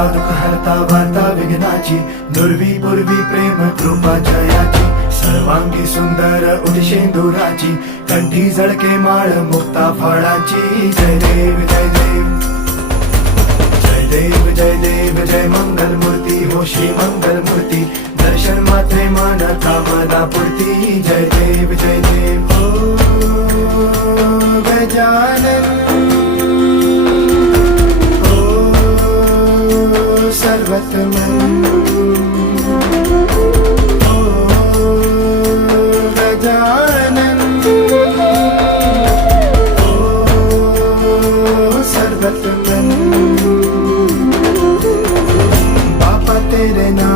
हरता दुःख हरता वार्ता विघ्नाची, दुर्वी पूर्वी प्रेम कृपा जयाची, सर्वांगी सुंदर उदिशेंदुराची, कंठी झळके माळ मुक्ता फळाची. जय देव जय देव जय देव जय देव जय मंगल मूर्ती हो श्री मंगल मूर्ती, दर्शन मात्रे मन कामना पूर्ती. जय देव जय देव हो गजानन हो सर्वतमन हो गजानन हो सर्वतमन. तेरे नाम